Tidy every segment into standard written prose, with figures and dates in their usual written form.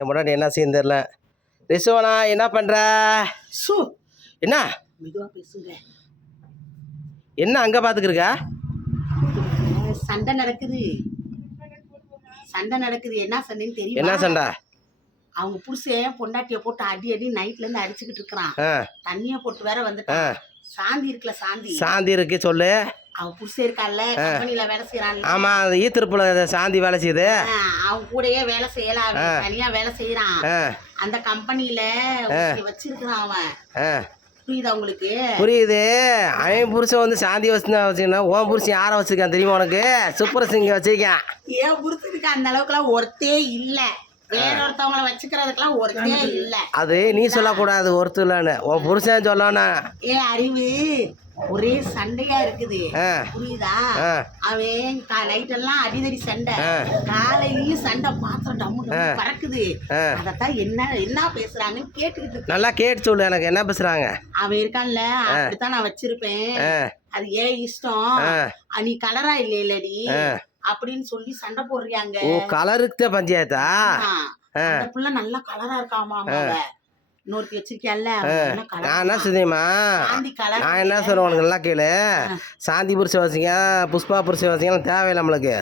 என் முன்னாடி என்ன செய்யும் தெரியல. ரிசுவனா என்ன பண்ற? சு என்ன மெதுவா பேசுங்க. என்ன அங்க பாத்துக்கிருக்க? சண்டை நடக்குது. என்ன சண்டைன்னு தெரியும்? என்ன சண்டை? அவங்க புருஷன் பொண்டாட்டிய போட்டு அடி அடி நைட்ல இருந்து அடிச்சுக்கிட்டு இருக்கிறான். தண்ணிய போட்டு வேற வந்துட்டான். சாந்தி இருக்குல்ல, சாந்தி இருக்கு சொல்லு. அவன் புருஷன் இருக்கான்ல, கம்பெனில வேலை செய்யறான். ஆமா, ஈத்திருப்புல சாந்தி வேலை செய்யுது. அவன் கூடயே வேலை செய்யலாம், தனியா வேலை செய்யறான். அந்த கம்பெனில வச்சிருக்கிறான் அவன். புரியுதா உங்களுக்கு? புரியுது. அவன் புருஷன் வந்து சாந்தி வச்சுருந்தா உன் புருஷன் யாரை வச்சிருக்கான் தெரியுமா உனக்கு? சூப்பர் சிங்க வச்சிருக்கான். ஏன் புருஷனுக்கு அந்த அளவுக்குலாம் ஒருத்தே இல்ல. வேறொருத்தவங்கள வச்சுக்கிறதுக்கெல்லாம் ஒருத்தே இல்ல. அது நீ சொல்லக்கூடாது ஒருத்தலன்னு, உன் புருஷன் சொல்லணும். அறிவு ஒரே சண்டையா இருக்குது. புரியுதா? அவன் நைட்டெல்லாம் அடிதடி சண்டை, காலையிலயும் சண்டை, பாத்திரம் டம்மு பறக்குது. அதத்தான் என்ன பேசுறாங்கன்னு கேட்டுக்கிட்டு. நல்லா கேட்டு சொல்லு எனக்கு என்ன பேசுறாங்க. அவன் இருக்கான்ல, அப்படித்தான் நான் வச்சிருப்பேன், அது ஏன் இஷ்டம், நீ கலரா இல்லடி அப்படின்னு சொல்லி சண்டை போடுறியாங்க. ஓ, கலருக்கு பஞ்சாயத்தா? அந்த புள்ள நல்லா கலரா இருக்காமா. இன்னொருத்தி வச்சிருக்கியால, நான் என்ன சொல்லுமா, நான் என்ன சொல்றேன் உனக்கு நல்லா கேளு. சாந்தி புருஷ வசிங்க, புஷ்பா புருஷ வசிங்க தேவையில்லை நம்மளுக்கு.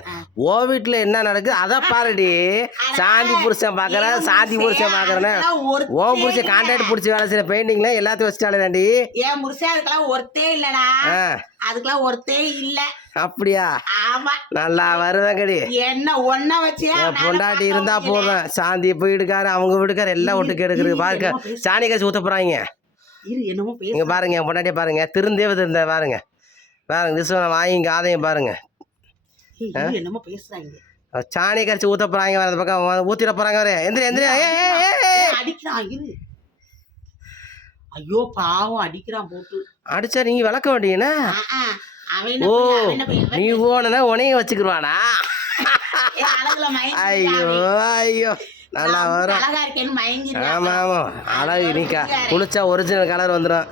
ஓ வீட்டுல என்ன நடக்குது அதை பாருடி. சாந்தி புருஷன் பாக்குற, சாந்தி புருஷன் பாக்குறேன்னு ஓ புருஷன் கான்ட்ராக்ட் பிடிச்சி வேலை செய்யற பெயிண்டிங்ல எல்லாத்தையும் வச்சுட்டாலேண்டி. ஏன் புருஷன் அதுக்கெல்லாம் ஒருத்தே இல்லடா, அதுக்கெல்லாம் ஒருத்தே இல்ல. அப்படியா? ஆமா, நல்லா வருவேன் கடி. என்ன ஒன்ன வச்சு பொண்டாட்டி இருந்தா போதும். சாந்தி வீடுக்காரு, அவங்க வீடுக்காரு எல்லாம் ஒட்டுக்கு எடுக்குது. பாருங்க, சாணி காய்ச்சி ஊத்த போறாங்க. இங்க பாருங்க, என் பொண்டாட்டிய பாருங்க, திருந்த பாருங்க. பாருங்க ரிசுவனை வாங்கிங்க ஆதையும் பாருங்க. என்னமோ பேசுறாங்க. சாணி கரைச்சி ஊத்த போறாங்க. அந்த பக்கம் ஊத்திட போறாங்க. அவரு எந்திரி அடிக்கிறான். ஐயோ பாவம், அடிக்கிறான் போட்டு. அடிச்சா நீங்க விளக்க வேண்டியனா? ஓ, நீ போனா உனையும் வச்சுக்கிருவானா? ஐயோ ஐயோ, நல்லா வரும். ஆமா ஆமா, அழகு. நீ குளிச்சா ஒரிஜினல் கலர் வந்துடும்.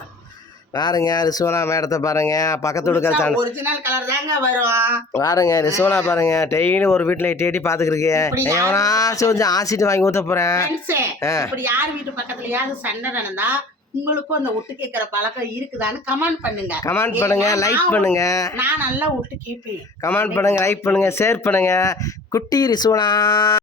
பாருங்க ரிசுவனா மேடத்தை பாருங்க, பக்கத்து வீடு ஒரிஜினல் கலர் தாங்க வரும். பாருங்க ரிசுவனா பாருங்க, டெய்லி ஒரு வீட்டுல தேடி பாத்துக்கிருக்கு. எவனாச்சும் கொஞ்சம் ஆசிட்டு வாங்கி ஊத்த போறேன். இப்படி யார் வீட்டு பக்கத்துலயாவது சண்டை நடந்தா உங்களுக்கும் அந்த ஒட்டு கேட்கிற பழக்கம் இருக்குதான்னு கமெண்ட் பண்ணுங்க. லைக் பண்ணுங்க. நான் நல்லா ஒட்டு கேட்பேன். கமெண்ட் பண்ணுங்க, லைக் பண்ணுங்க, ஷேர் பண்ணுங்க. குட்டி ரிசுவனா.